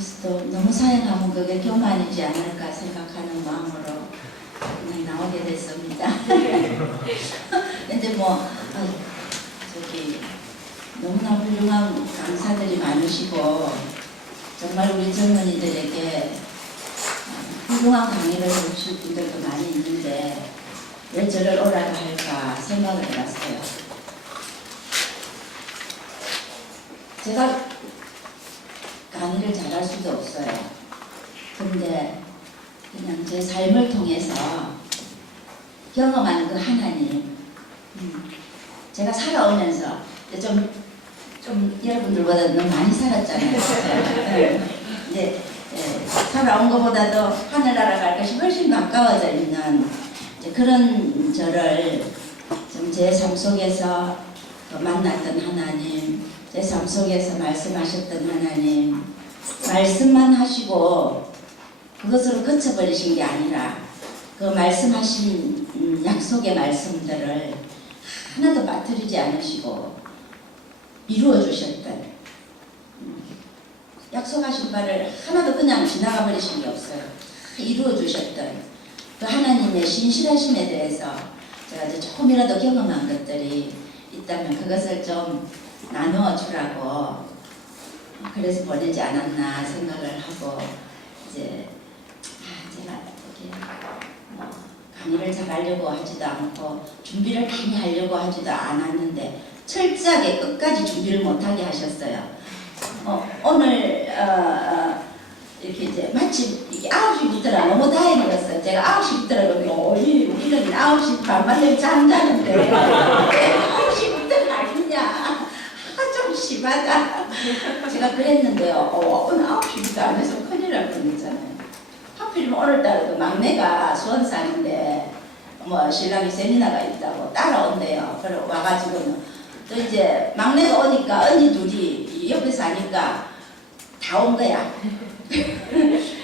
그리스도 너무 사역하면 그게 교만이지 않을까 생각하는 마음으로 그냥 나오게 됐습니다. 근데 뭐 저기 너무나 훌륭한 강사들이 많으시고 정말 우리 젊은이들에게 훌륭한 강의를 해주실 분들도 많이 있는데 왜 저를 오라고 할까 생각을 해봤어요. 제가 강의를 잘할 수도 없어요. 근데 그냥 제 삶을 통해서 경험하는 그 하나님, 제가 살아오면서 좀 여러분들보다 너무 많이 살았잖아요. 네. 살아온 것보다도 하늘나라 갈 것이 훨씬 가까워져 있는 그런 저를 좀 제 삶 속에서 만났던 하나님, 제 삶 속에서 말씀하셨던 하나님, 말씀만 하시고 그것으로 그쳐버리신 게 아니라 그 말씀하신 약속의 말씀들을 하나도 빠뜨리지 않으시고 이루어 주셨던, 약속하신 바를 하나도 그냥 지나가 버리신 게 없어요. 이루어 주셨던 그 하나님의 신실하심에 대해서 제가 이제 조금이라도 경험한 것들이 있다면 그것을 좀 나누어 주라고 그래서 보내지 않았나 생각을 하고, 이제 제가 이렇게 뭐 강의를 잘하려고 하지도 않고 준비를 많이 하려고 하지도 않았는데 철저하게 끝까지 준비를 못하게 하셨어요. 오늘 이렇게 이제 마침 이게 9시부터라 너무 다행이었어요. 제가 9시부터라고 우리는 9시 반만 되면 잠자는데 9시부터는 아니냐, 좀 심하다. 제가 그랬는데요. 오늘 9시부터 안 해서 큰일 날 뻔했잖아요. 하필이면 오늘따라도 막내가 수원사는데 뭐 신랑이 세미나가 있다고 따라온대요. 그래 와가지고는 또 이제 막내가 오니까 언니 둘이 옆에 사니까 다 온 거야.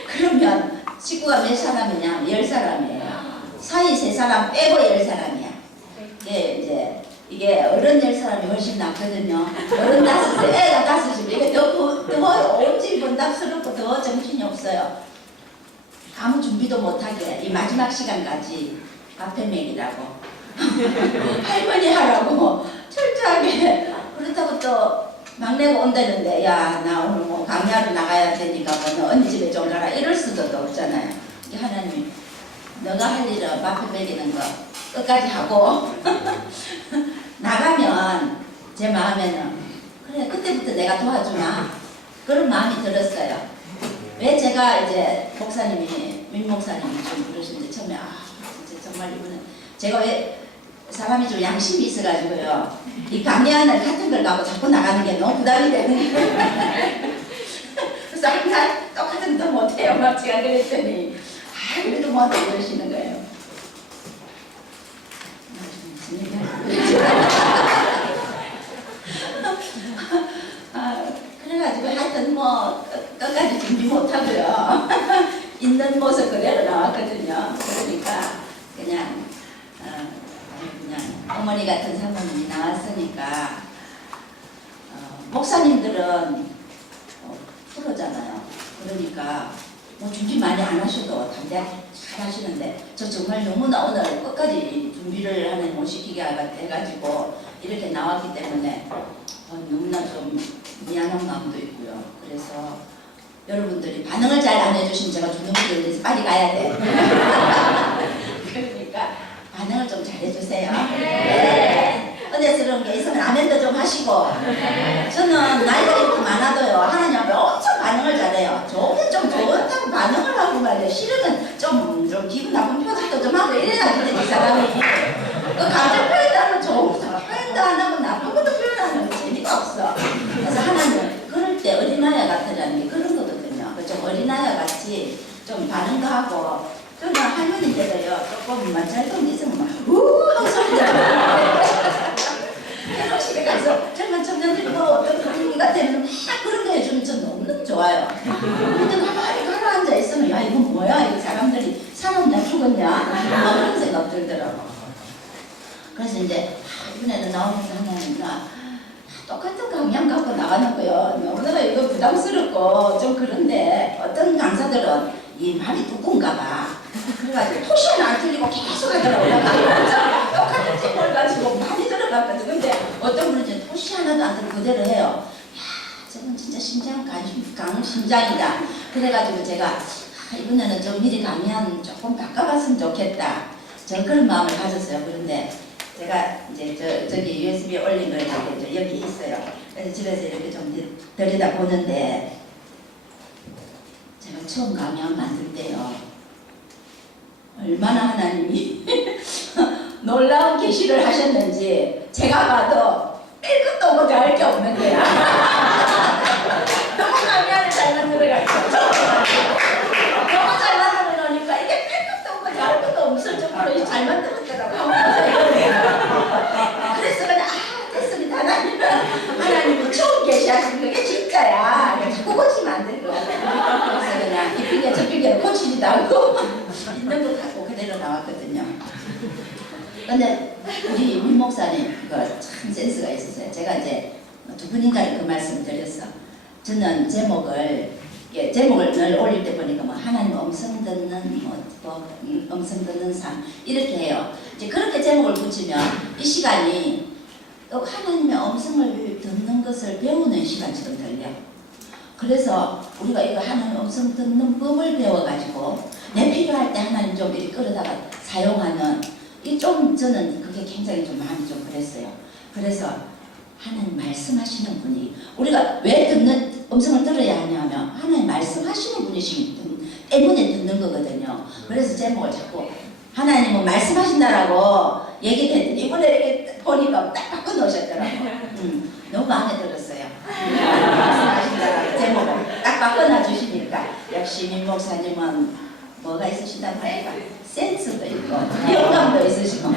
그러면 식구가 몇 사람이냐? 10사람이에요. 사이 3사람 빼고 10사람이야. 이게 어른 10사람이 훨씬 낫거든요. 어른 5살, 애가 5살, 이게 더 온 집이 번답스럽고 더 정신이 없어요. 아무 준비도 못하게 이 마지막 시간까지 카페 먹이라고 할머니 하라고 철저하게. 그렇다고 또 막내가 온다는데 야 나 오늘 뭐 강의하러 나가야 되니까 뭐 언니 집에 좀 가라 이럴 수도 없잖아요. 하나님이 너가 할 일은 밥해 먹이는 거 끝까지 하고 나가면 제 마음에는 그래 그때부터 내가 도와주나 그런 마음이 들었어요. 왜 제가 이제 목사님이 민 목사님이 좀 그러시는데 처음에 진짜 정말 이분은 제가 왜 사람이 좀 양심이 있어가지고요. 이 강의안을 같은 걸 갖고 자꾸 나가는 게 너무 부담이 되는 거예요. 그래서 항상 똑같은 거 못해요. 막 제가 그랬더니 그래도 못해 이러시는 거예요. 그래가지고 하여튼 뭐 끝까지 준비 못하고요. 있는 모습 그대로 나왔거든요. 그러니까 그냥 어머니 같은 사모님이 나왔으니까 목사님들은 프로잖아요. 그러니까 뭐 준비 많이 안 하셔도 담대하게 잘 하시는데 저 정말 너무나 오늘 끝까지 준비를 하는 못 시키게 해가지고 이렇게 나왔기 때문에 너무나 좀 미안한 마음도 있고요. 그래서 여러분들이 반응을 잘 안 해주시면 제가 주는 분들에서 빨리 가야 돼. 그러니까 반응을 좀 잘해주세요. 네. 은혜스러운 게 있으면 아멘도 좀 하시고. 저는 나이가 이렇게 많아도요 하나님 앞에 엄청 반응을 잘해요. 좋으면 좀 좋다고 반응을 하고 말이에요. 싫으면 좀 기분 나쁜 표정도 좀 하고 이래야지 이 사람이. 그 감정 표현도 하면 좋은 것도 표현도 안 하고 나쁜 것도 표현하는 게 재미가 없어. 그래서 하나님 그럴 때 어린아이 같으라는 게 그런 거거든요. 좀 어린아이 같이 좀 반응도 하고. 저는 할머니들도요 조금 만잘동이 있으면 막 하고 소리 나요. 결혼식에 가서 젊은 청년들이 뭐 어떤 분위기가 되면 막 그런 거 해주면 저 너무 좋아요. 근데 가만히 가라앉아 있으면 야 이건 뭐야, 이 사람들이 살았냐 죽었냐 그런 생각 들더라고. 그래서 이제 이번에는 나오면서 하나님과 똑같은 강양 갖고 나가는 거요. 너무나 이거 부담스럽고 좀 그런데 어떤 강사들은 이 말이 두꺼운가 봐. 그래가지고 토시 하나 안 틀리고 계속 하더라고요. 똑같은 질문을 가지고 많이 들어갔거든. 근데 어떤 분은 토시 하나도 안 틀리고 그대로 해요. 야, 저건 진짜 강한 심장이다. 그래가지고 제가 이번에는 좀 미리 강의한 조금 바꿔봤으면 좋겠다. 저 그런 마음을 가졌어요. 그런데 제가 이제 저기 USB 올린 걸 여기 있어요. 그래서 집에서 이렇게 좀 들여다 보는데 제가 처음 강연 만들 때요. 얼마나 하나님이 놀라운 계시를 하셨는지 제가 봐도 뺄 것도 없고 잘 게 없는 거야. 너무 강연을 잘 만들어가지고 너무 잘 만들어 놓으니까 이게 뺄 것도 없고 잘 것도 없을 정도로 잘 만들었더라고. 그래서 그냥 됐습니다. 하나님은 처음 계시하신 그게 진짜야. 자꾸 고치면 안 될 거야. 그래서 그냥 이 핑계 저 핑계를 고치지도 않고 있는 것 같고 그대로 나왔거든요. 근데 우리 민 목사님 참 센스가 있었어요. 제가 이제 두 분인가 그 말씀을 드렸어. 저는 제목을 늘 올릴 때 보니까 뭐 하나님 음성 듣는 음성 듣는 삶 이렇게 해요. 이제 그렇게 제목을 붙이면 이 시간이 또 하나님의 음성을 듣는 것을 배우는 시간처럼 들려. 그래서 우리가 이거 하나님 음성 듣는 법을 배워가지고 내 필요할 때 하나님 좀 이렇게 끌어다가 사용하는 이 좀 저는 그게 굉장히 좀 마음이 좀 그랬어요. 그래서 하나님 말씀하시는 분이 우리가 왜 음성을 들어야 하냐면 하나님 말씀하시는 분이시기 때문에 듣는 거거든요. 그래서 제목을 자꾸 하나님은 말씀하신다라고 얘기했더니 이번에 이렇게 보니까 딱 바꿔 놓으셨더라고요. 너무 마음에 들었어요. 말씀하신다라고 제목을 딱 바꿔 놔주시니까 역시 민 목사님은 뭐가 있으시다고 할까? 센스도 있고 영감도 있으시고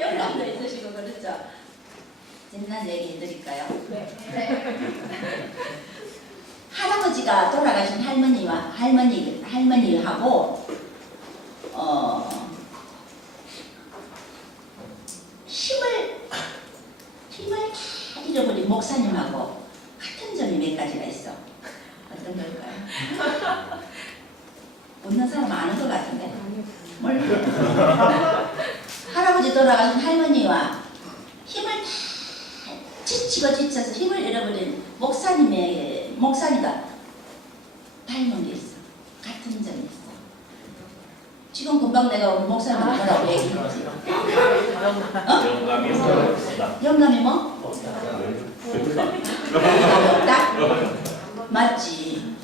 영감도 있으시고 그렇죠. 재미난 얘기 해드릴까요? 네. 할아버지가 돌아가신 할머니하고 힘을 다 잃어버린 목사님하고 같은 점이 몇 가지가 있어. 어떤 걸까요? 웃는 사람 아는 것 같은데? 몰라. 할아버지 돌아가신 할머니와 힘을 다 지쳐서 힘을 잃어버린 목사니가 닮은 게 있어. 같은 점이 있어. 지금 금방 내가 우리 목사님 뭐라고 얘기했지? 영감이 없다. 영감이 뭐? 없다? 맞지.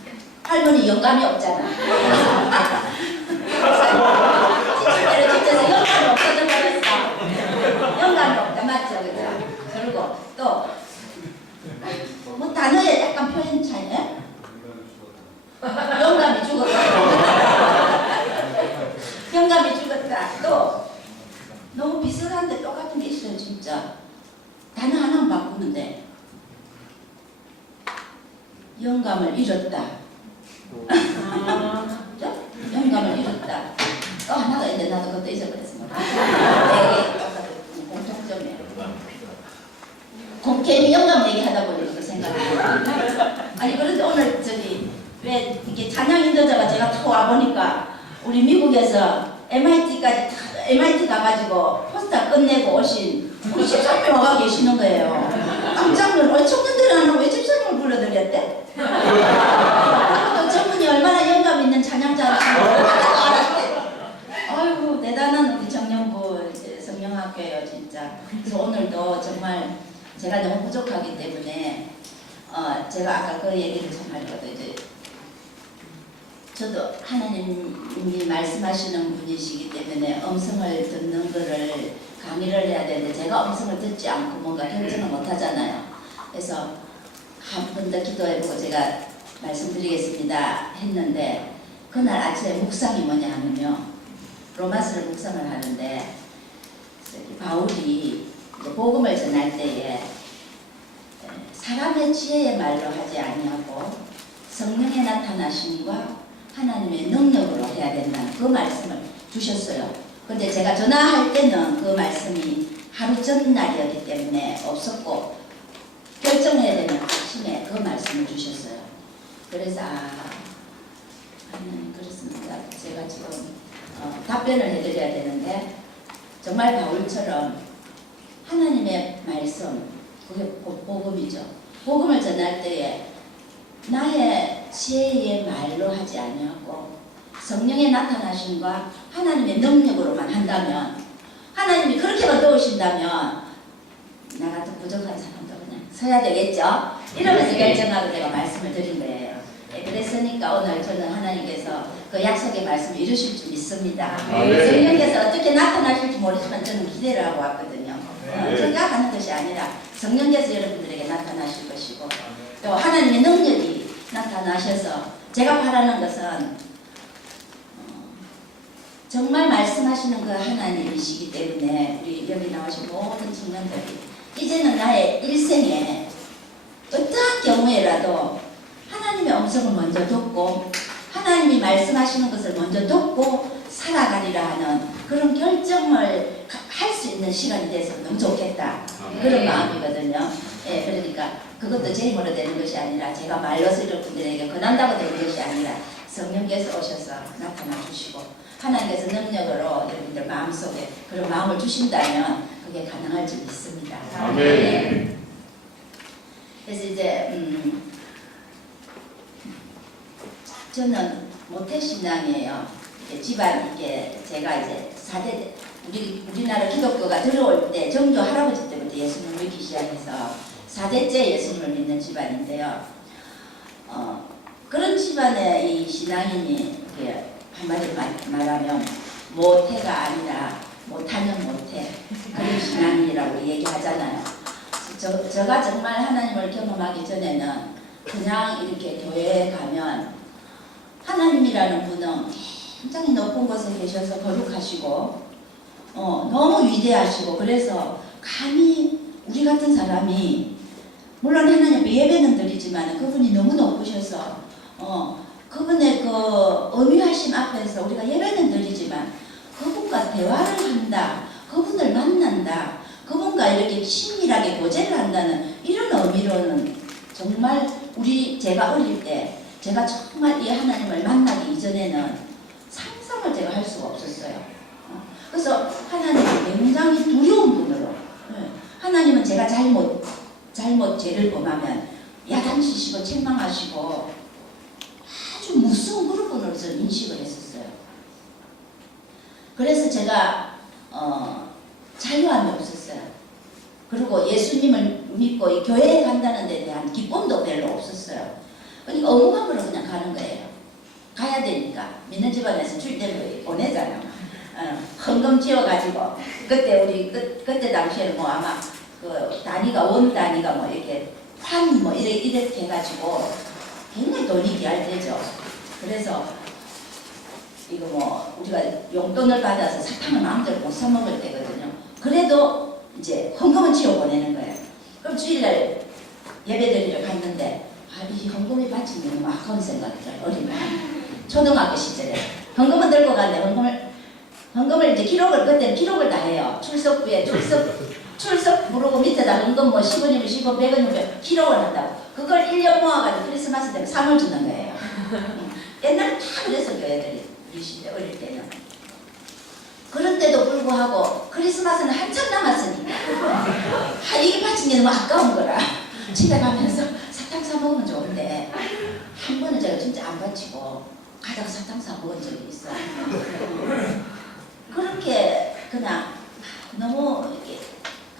할머니 영감이 없잖아. 지쳐서 영감이 없어져 버렸어. 영감이 없다. 맞죠? 그죠? 그리고 또 뭐 단어에 약간 표현 차이네? 영감이 죽었다. 영감이 죽었다. 또 너무 비슷한데 똑같은 게 있어요. 진짜 단어 하나만 바꾸면 돼. 영감을 잃었다. 영감을 잃었다. 또 하나가 있는데 나도 그것도 잊어버렸습니다. 이게 똑같은 공통점이에요. 괜히 영감 얘기하다 보니까 그 생각이 아니 그런데 오늘 왜 이게 찬양 인도자가 제가 타 와보니까 우리 미국에서 MIT 가가지고 포스터 끝내고 오신 우리 집사님 와가 계시는 거예요. 깜짝 놀라. 청년들은 왜 집사님을 불러드렸대? 또 저분이 얼마나 영감 있는 찬양자인지 알았대. 아이고 대단한 우리 청년부 성령학교예요 진짜. 그래서 오늘도 정말 제가 너무 부족하기 때문에 제가 아까 그 얘기를 좀 하려고 이제 저도 하나님이 말씀하시는 분이시기 때문에 음성을 듣는 거를 강의를 해야 되는데 제가 음성을 듣지 않고 뭔가 결정을 못 하잖아요. 그래서 한 번 더 기도해보고 제가 말씀드리겠습니다 했는데 그날 아침에 묵상이 뭐냐 하면요. 로마서를 묵상을 하는데 바울이 복음을 전할 때에 사람의 지혜의 말로 하지 아니하고 성령의 나타나심과 하나님의 능력으로 해야 된다는 그 말씀을 주셨어요. 근데 제가 전화할 때는 그 말씀이 하루 전날이었기 때문에 없었고 결정해야 되는 아침에 그 말씀을 주셨어요. 그래서 그렇습니다. 제가 지금 답변을 해드려야 되는데 정말 바울처럼 하나님의 말씀, 그게 복음이죠. 복음을 전할 때에 나의 지혜의 말로 하지 아니하고 성령의 나타나심과 하나님의 능력으로만 한다면, 하나님이 그렇게 어려우신다면 나 같은 부족한 사람도 그냥 서야 되겠죠. 이러면서 결정하고 제가 말씀을 드린 거예요. 그랬으니까 오늘 저는 하나님께서 그 약속의 말씀을 이루실 줄 믿습니다. 성령께서 어떻게 나타나실지 모르지만 저는 기대를 하고 왔거든요. 제가 하는 것이 아니라 성령께서 여러분들에게 나타나실 것이고 또 하나님의 능력이 나타나셔서 제가 바라는 것은 정말 말씀하시는 그 하나님이시기 때문에 우리 여기 나오신 모든 청년들이 이제는 나의 일생에 어떠한 경우에라도 하나님의 음성을 먼저 듣고 하나님이 말씀하시는 것을 먼저 듣고 살아가리라 하는 그런 결정을 할 수 있는 시간이 돼서 너무 좋겠다. 그런 마음이거든요. 예, 그러니까 그것도 제 힘으로 되는 것이 아니라 제가 말로서 여러분들에게 권한다고 되는 것이 아니라 성령께서 오셔서 나타나 주시고 하나님께서 능력으로 여러분들 마음속에 그런 마음을 주신다면 그게 가능할 줄 믿습니다. 네. 그래서 이제 저는 모태신앙이에요. 집안 이게 제가 이제 4대 우리나라 기독교가 들어올 때 정조 할아버지 때부터 예수님을 믿기 시작해서 4대째 예수님을 믿는 집안인데요. 그런 집안의 이 신앙인이 한마디로 말하면 모태가 아니라 못하는 모태 그런 신앙이라고 얘기하잖아요. 제가 정말 하나님을 경험하기 전에는 그냥 이렇게 교회에 가면 하나님이라는 분은 굉장히 높은 곳에 계셔서 거룩하시고 너무 위대하시고 그래서 감히 우리 같은 사람이 물론 하나님 예배는 드리지만 그분이 너무 높으셔서 그분의 그 엄유하심 앞에서 우리가 예배는 드리지만 그분과 대화를 한다, 그분을 만난다, 그분과 이렇게 친밀하게 교제를 한다는 이런 의미로는 정말 제가 어릴 때 제가 정말 이 하나님을 만나기 이전에는 상상을 제가 할 수가 없었어요. 그래서 하나님은 굉장히 두려운 분으로 하나님은 제가 잘못 죄를 범하면 야단치시고 책망하시고 아주 무서운 그런 분으로 저는 인식을 했었어요. 그래서 제가 자유함이 없었어요. 그리고 예수님을 믿고 이 교회에 간다는 데 대한 기쁨도 별로 없었어요. 그러니까 어묵함으로 그냥 가는 거예요. 가야 되니까 믿는 집안에서 줄 때로 보내잖아요. 헌금 지어가지고 그때 우리 그때 당시에는 뭐 아마 그 단위가 원 단위가 뭐 이렇게 환 뭐 이렇게 해가지고 굉장히 돈이 귀할 때죠. 그래서 이거 뭐 우리가 용돈을 받아서 사탕을 마음대로 못 사 먹을 때거든요. 그래도 이제 헌금은 지어 보내는 거예요. 그럼 주일날 예배드리러 갔는데 이 헌금이 바치면 너무 아까운 생각들 어린 초등학교 시절에 헌금은 들고 갔는데 헌금을 이제 그때는 기록을 다 해요. 출석부에 출석 부르고 밑에다 헌금 뭐 10원이면 10원, 100원이면 기록을 한다고. 그걸 1년 모아가지고 크리스마스 때 상을 주는 거예요. 옛날에 다 그래서 교회들이 유시대 어릴 때는. 그런데도 불구하고 크리스마스는 한참 남았으니까 이게 바친 게 너무 아까운 거라 집에 가면서 사탕 사 먹으면 좋은데 한 번은 제가 진짜 안 바치고 가다가 사탕 사 먹은 적이 있어요. 그렇게 그냥 너무 이렇게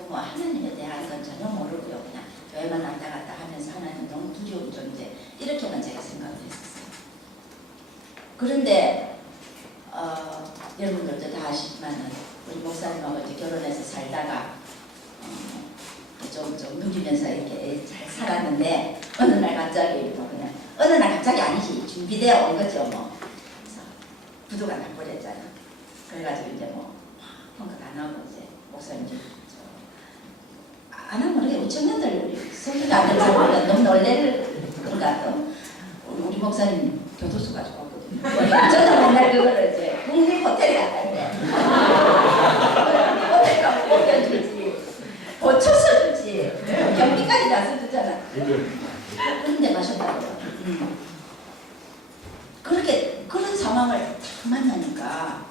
뭐 하나님에 대한 건 전혀 모르고요. 그냥 교회만 왔다 갔다 하면서 하나님 너무 두려운 존재 이렇게만 제가 생각을 했었어요. 그런데 여러분들도 다 아시지만은 우리 목사님하고 이제 결혼해서 살다가 좀 누리면서 이렇게 잘 살았는데 어느 날 갑자기 그냥 어느 날 갑자기 아니지 준비되어 온 거죠 뭐. 그래서 부도가 날 뻔했잖아. 그래가지고 이제 뭐 헌금 안 하고 이제 목사님 안 하면 우리 청년들 우리 성도가 안 되는 사람은 너무 놀래를 그런가 또 우리 목사님 교도소 가지고 왔거든요. 저도 맨날 그거를 이제 국립 호텔에 갔다는데 호텔 가면 못 견디지 잘 안 쓰잖아. 그런데 마셨다고요. 그렇게 그런 상황을 딱 만나니까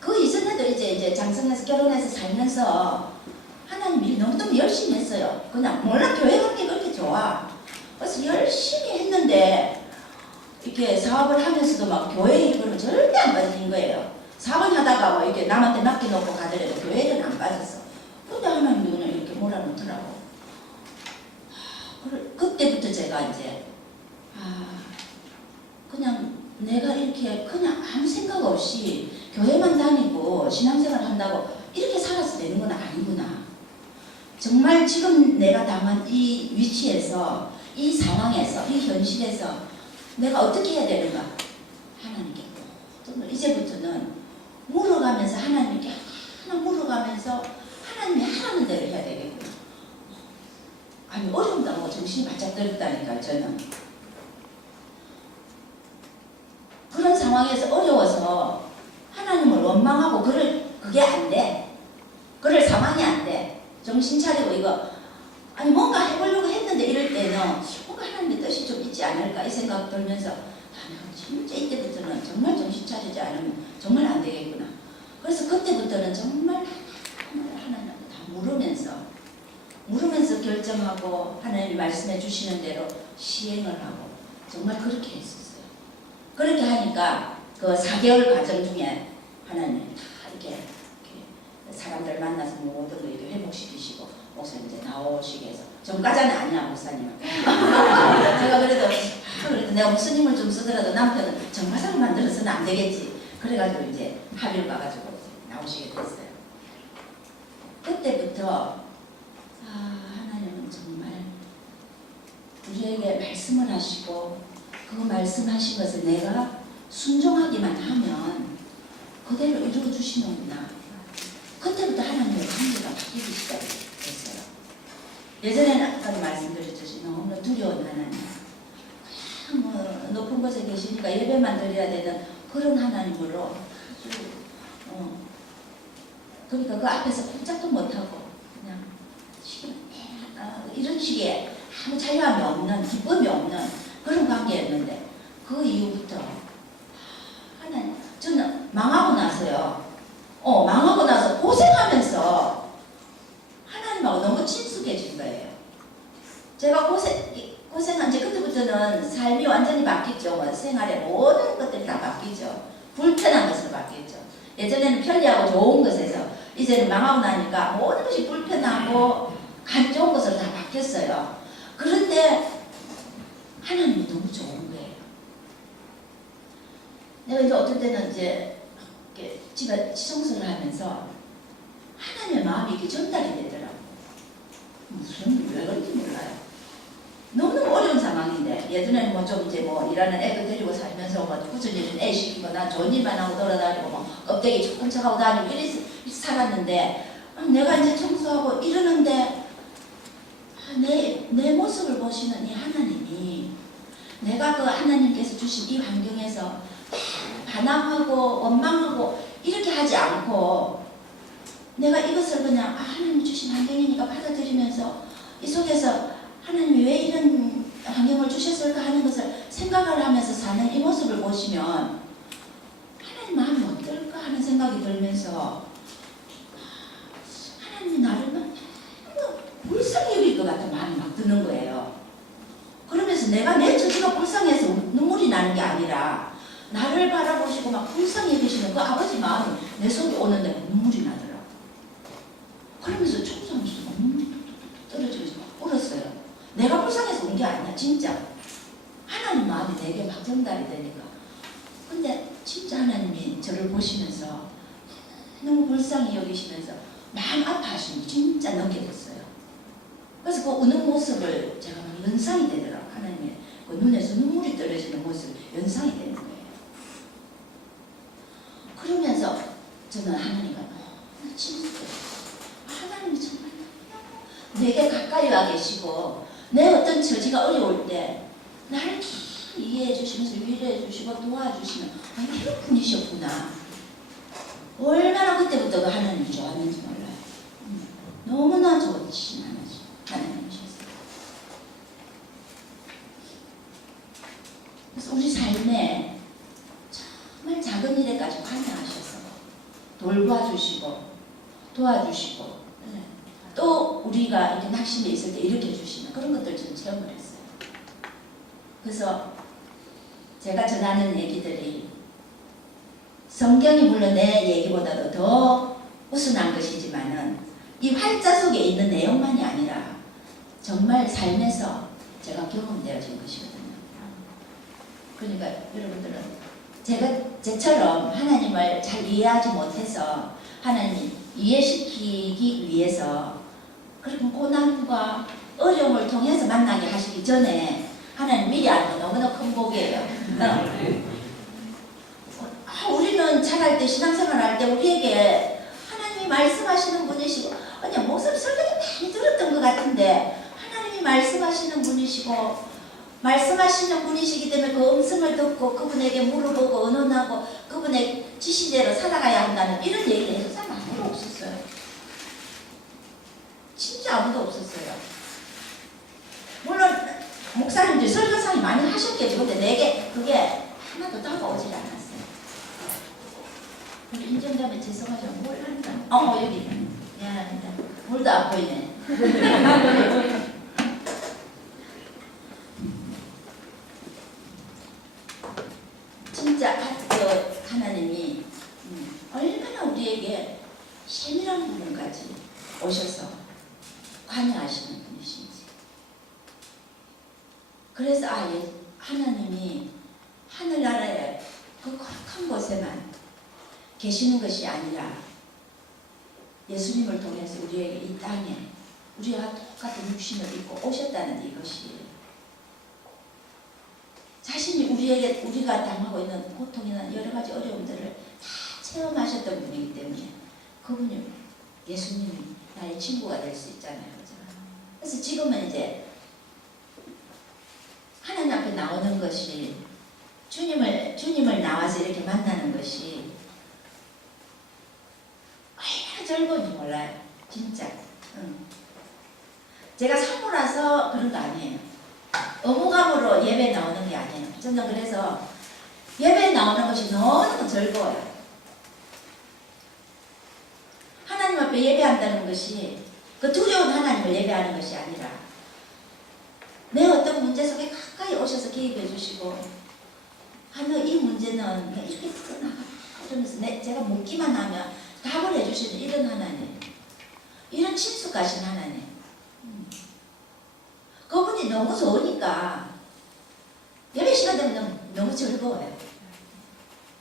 그 이전에도 이제 장성해서 결혼해서 살면서 하나님 일 너무너무 열심히 했어요. 그냥 몰라 교회 그렇게 그렇게 좋아. 그래서 열심히 했는데 이렇게 사업을 하면서도 막 교회 일 그러면 절대 안 빠지는 거예요. 사업을 하다가 뭐 이렇게 남한테 맡겨놓고 가더라도 교회 일은 안 빠졌어. 근데 하나님이 그냥 이렇게 몰아놓더라고. 그때부터 제가 이제 그냥 내가 이렇게 그냥 아무 생각 없이 교회만 다니고 신앙생활 한다고 이렇게 살아서 되는 건 아니구나. 정말 지금 내가 당한 이 위치에서, 이 상황에서, 이 현실에서 내가 어떻게 해야 되는가? 하나님께 이제부터는 물어가면서 하나님께 하나 물어가면서 하나님이 하라는 대로 해야 되겠구나. 아니 어려운다고 정신이 바짝 들었다니까요. 저는 그런 상황에서 어려워서 하나님을 원망하고 그게 안 돼. 그럴 상황이 안 돼. 정신 차리고 이거 아니 뭔가 해보려고 했는데 이럴 때는 뭔가 하나님의 뜻이 좀 있지 않을까 이 생각 들면서 내가 진짜 이때부터는 정말 정신 차리지 않으면 정말 안 되겠구나. 그래서 그때부터는 정말 하나님한테 다 물으면서 결정하고 하나님이 말씀해 주시는 대로 시행을 하고 정말 그렇게 했었어요. 그렇게 하니까 그 4개월 과정 중에 하나님 다 이렇게 사람들 만나서 모든 거 이렇게 회복시키시고 목사님 이제 나오시게 해서 전과자는 아니야 목사님은. 제가 그래도 내가 목사님을 좀 쓰더라도 남편은 전과자를 만들어서는 안 되겠지. 그래가지고 이제 합의를 봐가지고 이제 나오시게 됐어요. 그때부터 하나님은 정말 우리에게 말씀을 하시고 그 말씀하신 것을 내가 순종하기만 하면 그대로 이루어 주시는구나. 그때부터 하나님의 관계가 바뀌기 시작했어요. 예전에는 아까도 말씀드렸듯이 너무 두려운 하나님, 그냥 뭐 높은 곳에 계시니까 예배만 드려야 되는 그런 하나님으로 아주 그러니까 그 앞에서 꼼짝도 못하고 그냥 이런 식의 아무 자유함이 없는 기쁨이 없는 그런 관계였는데 그 이후부터 하나님 저는 망하고 나서요. 망하고 나서 고생하면서 하나님하고 너무 친숙해진 거예요. 제가 고생한 지 그때부터는 삶이 완전히 바뀌죠. 뭐 생활의 모든 것들이 다 바뀌죠. 불편한 것으로 바뀌죠. 예전에는 편리하고 좋은 것에서 이제는 망하고 나니까 모든 것이 불편하고 안 좋은 것으로 다 바뀌었어요. 그런데 하나님이 너무 좋은 거예요. 내가 이제 어떨 때는 이제 집에 청소를 하면서 하나님의 마음이 이렇게 전달이 되더라고요. 무슨 왜 그런지 몰라요. 너무너무 어려운 상황인데 예전에는 뭐 좀 이제 뭐 일하는 애들 데리고 살면서 뭐 무슨 일은 애 시키고 나 좋은 일만 하고 돌아다니고 뭐 껍데기 조금 쳐가고 다니고 이래서 살았는데 내가 이제 청소하고 이러는데 내 모습을 보시는 이 하나님이 내가 그 하나님께서 주신 이 환경에서 반항하고 원망하고 이렇게 하지 않고 내가 이것을 그냥 하나님이 주신 환경이니까 받아들이면서 이 속에서 하나님이 왜 이런 환경을 주셨을까 하는 것을 생각을 하면서 사는 이 모습을 보시면 하나님 마음이 어떨까 하는 생각이 들면서 하나님이 나를 너무 불쌍히 여길 것 같은 마음이 막 드는 거예요. 그러면서 내가 내 처지가 불쌍해서 눈물이 나는 게 아니라 나를 바라보시고 막 불쌍히 여기시는 그 아버지 마음이 내 속에 오는데 눈물이 나더라고. 그러면서 청소하면서 눈물이 떨어지면서 막 울었어요. 내가 불쌍해서 운 게 아니야 진짜. 하나님 마음이 내게 막 전달이 되니까. 근데 진짜 하나님이 저를 보시면서 너무 불쌍히 여기시면서 마음 아파하시는 게 진짜 느껴졌어요. 그래서 그 우는 모습을 제가 막 연상이 되더라고. 하나님의 그 눈에서 눈물이 떨어지는 모습이 연상이 되는 거예요. 그러면서 저는 하나님과 너무 친숙해요. 하나님이 정말 내게 가까이 와 계시고 내 어떤 처지가 어려울 때 나를 이해해 주시면서 위로해 주시고 도와주시면 이런 분이셨구나. 얼마나 그때부터 그 하나님이 좋았는지 몰라요. 너무나 좋으신 하나님. 삶에 정말 작은 일에까지 관여하셔서 돌봐주시고 도와주시고 또 우리가 이렇게 낙심에 있을 때 일으켜 주시는 그런 것들 좀 체험을 했어요. 그래서 제가 전하는 얘기들이 성경이 물론 내 얘기보다도 더 우순한 것이지만은 이 활자 속에 있는 내용만이 아니라 정말 삶에서 제가 경험되어진 것이거든요. 그러니까 여러분들은 제처럼 하나님을 잘 이해하지 못해서 하나님 이해시키기 위해서 그런 고난과 어려움을 통해서 만나게 하시기 전에 하나님 미리 알고 너무나 큰 복이에요. 우리는 잘할 때 신앙생활 할 때 우리에게 하나님이 말씀하시는 분이시고 아니 목소리 설교도 많이 들었던 것 같은데 하나님이 말씀하시는 분이시고 말씀하시는 분이시기 때문에 그 음성을 듣고 그분에게 물어보고 의논하고 그분의 지시대로 살아가야 한다는 이런 얘기를 해준 사람 아무도 없었어요. 진짜 아무도 없었어요. 물론 목사님들 설교상이 많이 하셨겠죠. 근데 내게 그게 하나도 다가오질 않았어요. 우리 인정자매 죄송하죠. 뭘 한다. 여기 미안합니다. 물도 안 보이네. 진짜 하나님이 얼마나 우리에게 세밀한 부분까지 오셔서 관여하시는 분이신지. 그래서 하나님이 하늘나라의 그 거룩한 곳에만 계시는 것이 아니라 예수님을 통해서 우리에게 이 땅에 우리와 똑같은 육신을 입고 오셨다는 이것이 자신이 우리가 당하고 있는 고통이나 여러 가지 어려움들을 다 체험하셨던 분이기 때문에 그분이 예수님이 나의 친구가 될 수 있잖아요. 그죠? 그래서 지금은 이제 하나님 앞에 나오는 것이 주님을 나와서 이렇게 만나는 것이 얼마나 즐거운지 몰라요. 진짜. 제가 사모라서 그런 거 아니에요. 의무감으로 예배 나오는 게 아니에요. 저는 그래서 예배 나오는 것이 너무 즐거워요. 하나님 앞에 예배한다는 것이 그 두려운 하나님을 예배하는 것이 아니라 내 어떤 문제 속에 가까이 오셔서 개입해 주시고 이 문제는 이렇게 풀어나가 그러면서 제가 묻기만 하면 답을 해주시는 이런 하나님, 이런 친숙하신 하나님. 그분이 너무 좋으니까 예배 시간 되면 너무 즐거워요.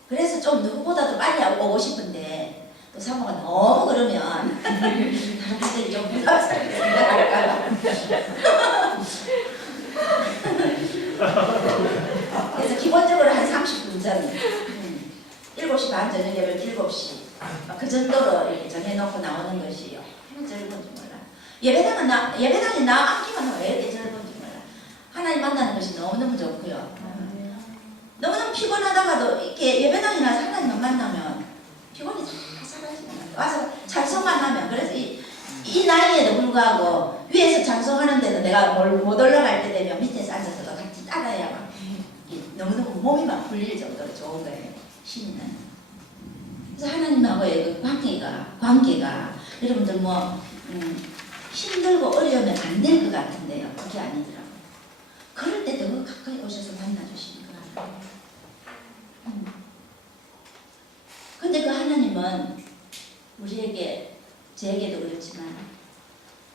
그래서 좀 누구보다도 빨리 오고 싶은데 또 사모가 너무 그러면 다른 분들이 좀 부담스럽게 생각할까봐 그래서 기본적으로 한 30분 전 7시 반 저녁 예배 7시 그 정도로 이렇게 정해놓고 나오는 것이 얼마나 즐거운지 몰라. 예배당에 앉기만 하면 왜 이렇게 즐거운지 몰라. 하나님 만나는 것이 너무너무 좋고요. 너무너무 피곤하다가도 이렇게 예배당에 나서 하나님만 만나면 피곤이 다 사라지는 거예요. 와서 찬송만 하면. 그래서 이 나이에도 불구하고 위에서 찬송하는데도 내가 못 올라갈 때 되면 밑에서 앉아서도 같이 따라야 막 너무너무 몸이 막 풀릴 정도로 좋은 거예요. 신은. 그래서 하나님하고의 그 관계가 여러분들 힘들고 어려우면 안 될 것 같은데요. 그게 아니더라고요. 그럴 때 더 가까이 오셔서 만나주시는 거예요. 근데 그 하나님은 제게도 그렇지만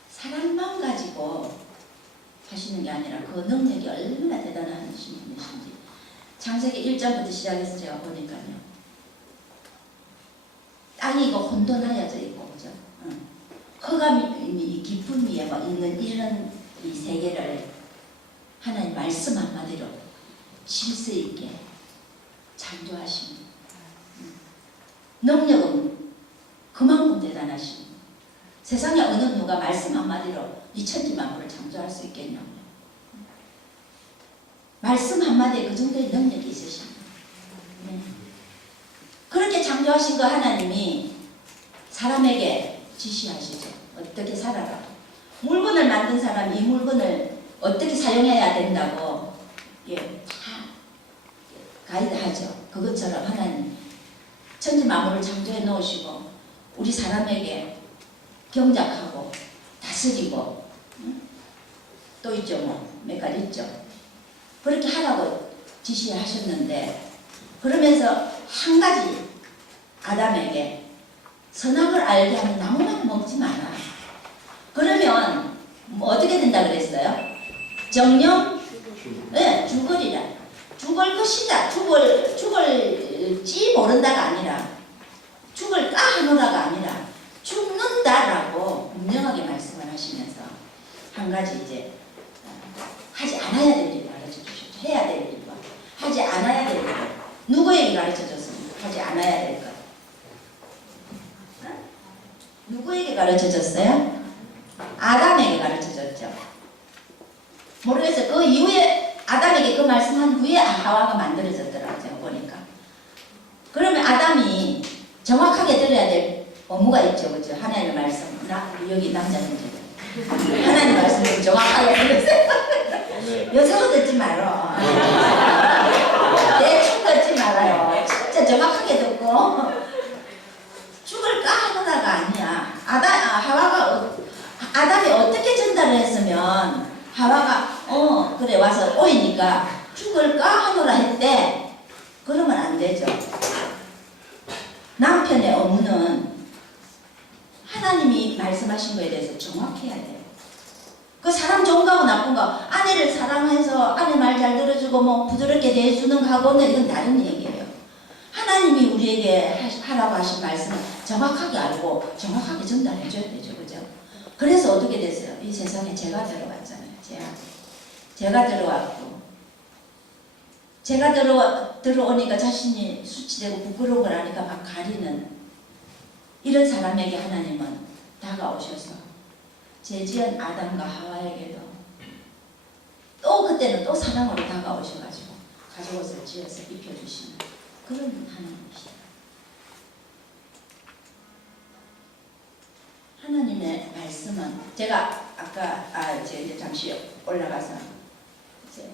사랑만 가지고 하시는 게 아니라 그 능력이 얼마나 대단한 분이신지 창세기 1장부터 시작해서 제가 보니까요. 땅이 이거 혼돈하여져 있고, 그죠? 흑암이 깊은 위에 있는 이런 이 세계를 하나님 말씀 한마디로 질서 있게 창조하십니다. 능력은 그만큼 대단하십니다. 세상에 어느 누가 말씀 한마디로 이 천지만물을 창조할 수 있겠냐고요. 말씀 한마디에 그 정도의 능력이 있으십니다. 네. 그렇게 창조하신 그 하나님이 사람에게 지시하시죠. 어떻게 살아라. 물건을 만든 사람이 이 물건을 어떻게 사용해야 된다고 다 가이드하죠. 그것처럼 하나님 천지 만물을 창조해 놓으시고 우리 사람에게 경작하고 다스리고 또 있죠. 뭐 몇 가지 있죠. 그렇게 하라고 지시하셨는데 그러면서 한 가지 아담에게 선악을 알게 하는 나무만 먹지 마라. 그러면 뭐 어떻게 된다 그랬어요? 정령 네, 죽으리라. 죽을 것이다. 죽을지 모른다가 아니라 죽을까 하노라가 아니라 죽는다라고 분명하게 말씀을 하시면서 한 가지 이제 하지 않아야 될 일을 가르쳐 주셨죠. 해야 될 일과 하지 않아야 될 일. 누구에게 가르쳐 줬습니까? 하지 않아야 될 것. 누구에게 가르쳐 줬어요? 아담에게 가르쳐 줬죠. 모르겠어요. 그 이후에 아담에게 그 말씀한 후에 하와가 만들어졌더라고요. 제가 보니까. 그러면 아담이 정확하게 들어야 될 업무가 있죠. 그죠? 하나님의 말씀. 여기 남자분들. 하나님 말씀을 정확하게 들으세요. 여자도 듣지 말어. 대충 듣지 말아요. 진짜 정확하게 듣고 죽을까 하노라가 아니야. 아담이 어떻게 전달을 했으면 하와가 그래 와서 꼬이니까 죽을까 하노라 했대. 그러면 안 되죠. 남편의 업무는 하나님이 말씀하신 거에 대해서 정확해야 돼요. 그 사람 좋은 거하고 나쁜 거, 아내를 사랑해서 아내 말 잘 들어주고 뭐 부드럽게 대해주는 거하고는 이건 다른 얘기예요. 하나님이 우리에게 하라고 하신 말씀을 정확하게 알고 정확하게 전달해줘야 되죠. 그죠? 그래서 어떻게 됐어요? 이 세상에 죄가 들어왔잖아요. 죄가 들어왔고 죄가 들어오니까 자신이 수치되고 부끄러운 걸 아니까 막 가리는 이런 사람에게 하나님은 다가오셔서 죄지은 아담과 하와에게도 또 그때는 또 사랑으로 다가오셔가지고 가죽옷을 지어서 입혀주시는 그런 하나님이시다. 하나님의 말씀은 제가 아까 이제 잠시 올라가서 이제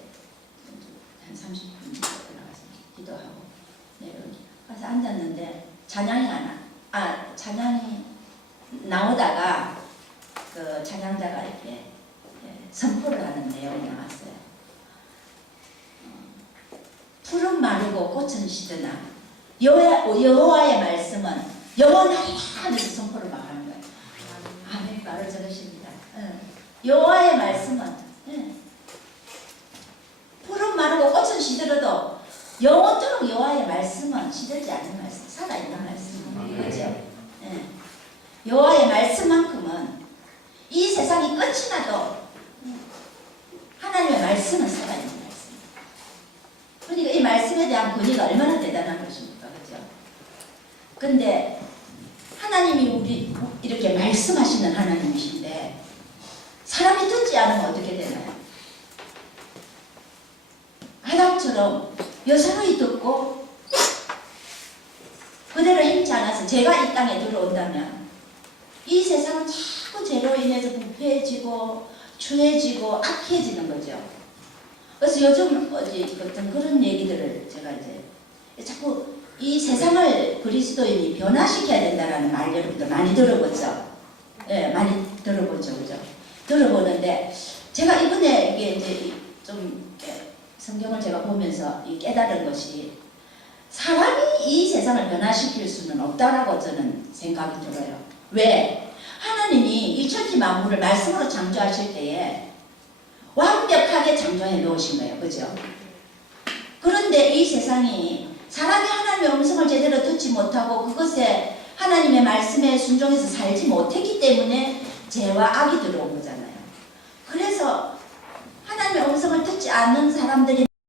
한 30분 올라가서 기도하고 가서 앉았는데 찬양이 나오다가 그 찬양자가 이렇게 선포를 하는 내용이 나왔어요. 풀은 마르고 꽃은 시드나 여호와의 말씀은 영원하리라 하면서 선포를 막 하는 거예요. 아멘. 바로 저것입니다. 여호와의 말씀은 풀은 마르고 꽃은 시들어도 영원토록 여호와의 말씀은 시들지 않는 말씀, 살아있는 말씀입니다. 그렇죠? 여호와의 말씀만큼은 이 세상이 끝이 나도 하나님의 말씀은 살아있는 말씀. 그러니까 이 말씀에 대한 권위가 얼마나 대단한 것입니까? 그렇죠? 근데 하나님이 우리 이렇게 말씀하시는 하나님이신데 사람이 듣지 않으면 어떻게 되나요? 아담처럼 여사로이 듣고 그대로 행치 않아서 죄가 이 땅에 들어온다면 이 세상은 자꾸 죄로 인해서 부패해지고 추해지고 악해지는 거죠. 그래서 요즘 어떤 그런 얘기들을 제가 이제 자꾸 이 세상을 그리스도인이 변화시켜야 된다라는 말 여러분들 많이 들어보죠. 예, 많이 들어보죠, 그죠? 들어보는데 제가 이번에 이게 이제 좀 성경을 제가 보면서 깨달은 것이 사람이 이 세상을 변화시킬 수는 없다라고 저는 생각이 들어요. 왜? 하나님이 이 천지 만물을 말씀으로 창조하실 때에 완벽하게 창조해 놓으신 거예요. 그죠? 그런데 이 세상이 사람이 하나님의 음성을 제대로 듣지 못하고 그것에 하나님의 말씀에 순종해서 살지 못했기 때문에 죄와 악이 들어온 거잖아요. 그래서 하나님의 음성을 듣지 않는 사람들이